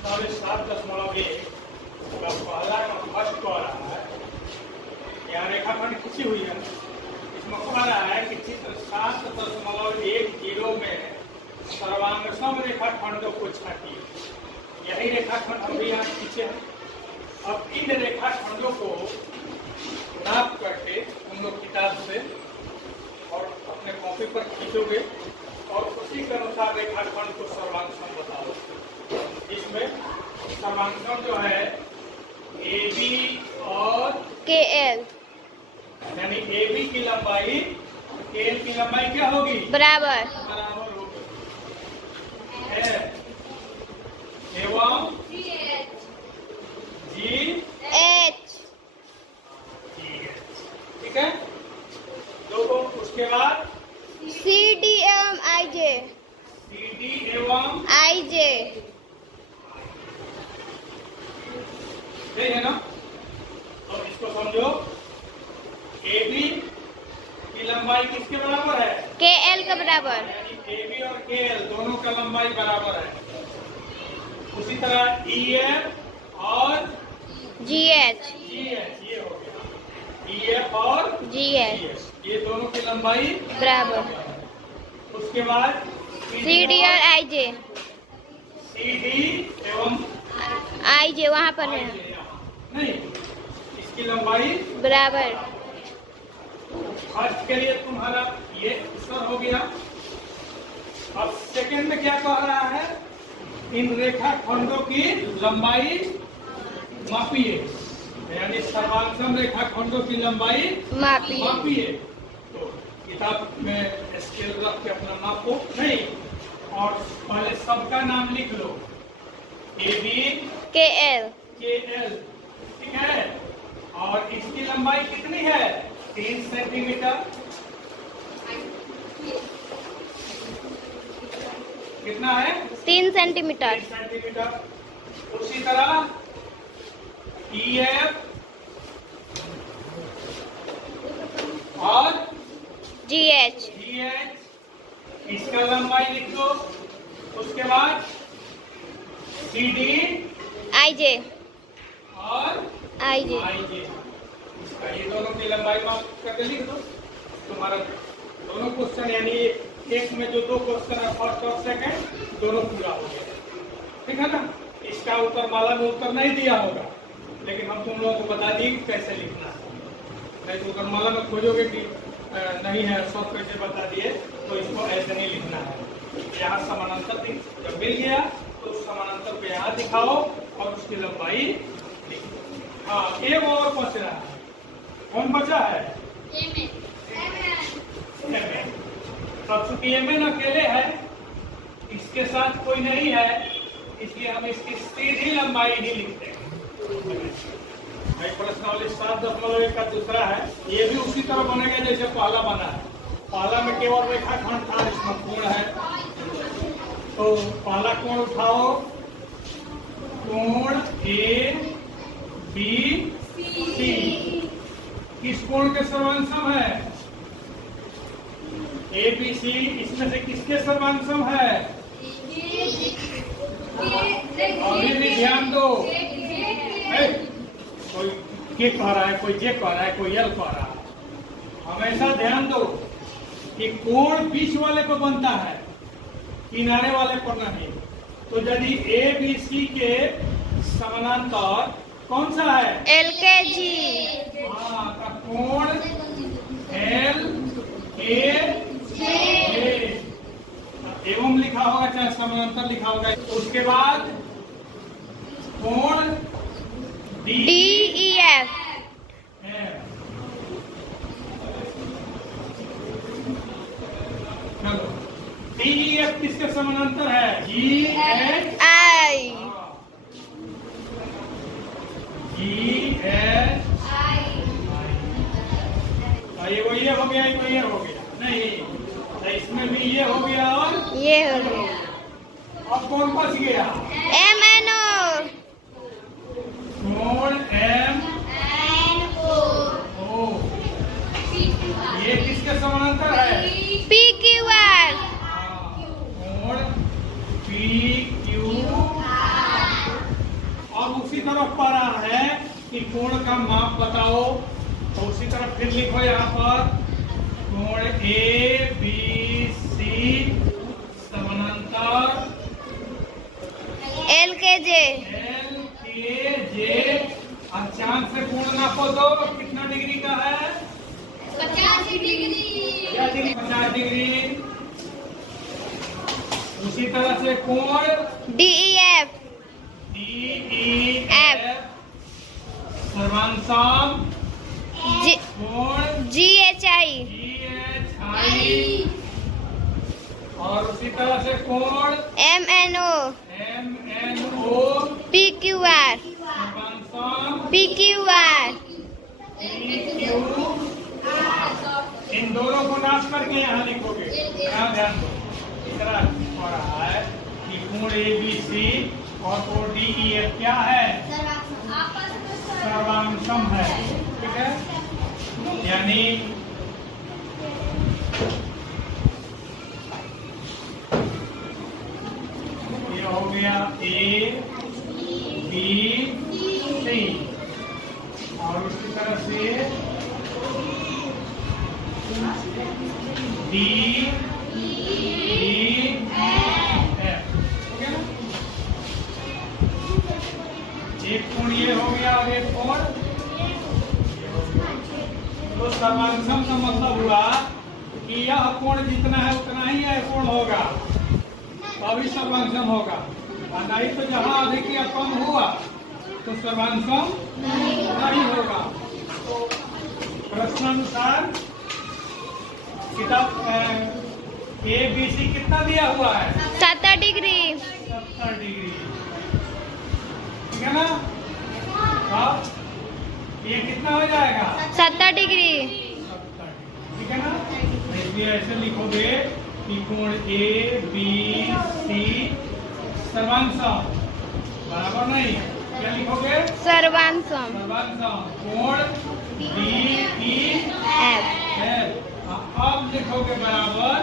7.1 का पहला का फर्स्ट कह रहा है, यहाँ रेखाखंड खींची हुई है, इसमें कह रहा है कि चित्र 7.10 में सर्वांगसम रेखाखंडों को छाटिए। यही रेखाखंड हम भी यहाँ खींचे हैं। अब इन रेखाखंडों को नाप करके हम लोग किताब से और अपने कॉपी पर खींचोगे और उसी के अनुसार रेखाखंड को सर्वांगसम बताओ। इसमें सर्वांगसम जो है AB और KL, यानी AB की लंबाई KL की लंबाई क्या होगी? बराबर बराबर होगी एवं GH, ठीक है। तो उसके बाद CD एवं IJ, CD एवं IJ, सही है ना? तो इसको समझो, AB की लंबाई किसके बराबर है? KL का बराबर, यानी AB और KL दोनों का लंबाई बराबर है। उसी तरह EF और GH, ये हो गया, EF और GH, ये दोनों की लंबाई बराबर। उसके बाद CD और IJ, CD एवं IJ वहाँ पर है, नहीं, इसकी लंबाई बराबर। फर्स्ट के लिए तुम्हारा ये उत्तर हो गया। अब सेकंड में क्या कह रहा है? इन रेखाखंडों की लंबाई मापिए, यानी सर्वांगसम रेखाखंडों की लंबाई मापिए। तो किताब में स्केल रख के अपना नापो नहीं, और पहले सबका नाम लिख लो, AB KL, ठीक है। और इसकी लंबाई कितनी है? 3 सेंटीमीटर। कितना है? 3 सेंटीमीटर। 3 सेंटीमीटर। उसी तरह EF और GH, इसका लंबाई लिख दो। उसके बाद CD IJ और IJ, इसका ये दोनों की लंबाई माप करके लिख दो। तुम्हारा दोनों क्वेश्चन, यानी एक में जो 2 क्वेश्चन है फर्स्ट और सेकंड, दोनों पूरा हो गया, ठीक है ना? इसका उत्तर माला में उत्तर नहीं दिया होगा, लेकिन हम तुम लोगों को बता दिए कि कैसे लिखना है। नहीं तो उत्तर माला में खोजोगे कि नहीं है, सब कैसे बता दिए, तो इसको ऐसे नहीं लिखना है। यहाँ समानांतर जब मिल गया तो उस समानांतर को यहाँ दिखाओ और उसकी लंबाई लिखो। हाँ, एक और बच रहा है। कौन बचा है? तब चूंकि MN अकेले है, इसके साथ कोई नहीं है, इसलिए हम इसकी सीधी लंबाई ही लिखते हैं। प्रश्नावली 7.1 का दूसरा है, ये भी उसी तरह बनेगा जैसे पहला बना है। पहला में केवल रेखाखंड था, इसमें कोण है। तो पहला कोण उठाओ, कोण ABC किस कोण के सर्वांगसम है? ABC। इसमें से किसके सर्वांगसम है? अभी भी ध्यान दो, कोई के कह रहा है, कोई जे कह रहा है, कोई यल कह रहा है। हमेशा ध्यान दो कि कोण बीच वाले पर बनता है, किनारे वाले पर नहीं। तो यदि ABC के समानांतर कौन सा है? LKG, हाँ, का कोण LKG एवं लिखा होगा, चाहे समानांतर लिखा होगा। उसके बाद कोण DEF, चलो, DEF किसके समानांतर है? GH ये हो गया, ये हो गया नहीं, तो इसमें भी ये हो गया और ये हो गया। अब कौन बच गया? MNO, कोण MO, ये किसके समानांतर है? PQR, कोण PQR कि कोण का माप बताओ। तो उसी तरह फिर लिखो यहाँ पर कोण ए बी सी समानांतर एल के जे। एल के जे। अब चांद से कोण नापो तो कितना डिग्री का है? 50 डिग्री। क्या डिग्री? 50 डिग्री। उसी तरह से कोण डी ई एफ। DEF सर्वांशम कोण जी एच आई। GHI और उसी तरह से कोण M N O. MNO P Q R. सर्वांशम पी क्यू आर। PQ। इन दोनों को नाप करके यहाँ लिखोगे। यहाँ ध्यान दो, इतना हो रहा है कि कोण ABC और कोण DEF क्या है? सर्वांशम है। ठीक है, यानी ये हो गया A B C और उसी तरह से D E F। ठीक है ना? एक कोण ये हो गया और एक कोण तो सर्वांशम का मतलब हुआ कि यह कोण जितना है उतना ही यह कोण होगा, तभी सर्वांशम होगा। और नहीं तो जहाँ अधिक या कम हुआ तो सर्वांशम नहीं होगा। तो प्रश्नानुसार किताब ABC कितना दिया हुआ है? 70 डिग्री। 70 डिग्री। ठीक है ना? अब ये कितना हो जाएगा? 70 डिग्री। 70। ठीक है ना? इसलिए ऐसे लिखोगे कि कोण ABC सर्वांशम बराबर नहीं, क्या लिखोगे? सर्वांशम। सर्वांशम कोण DEF। एफ। अब लिखोगे बराबर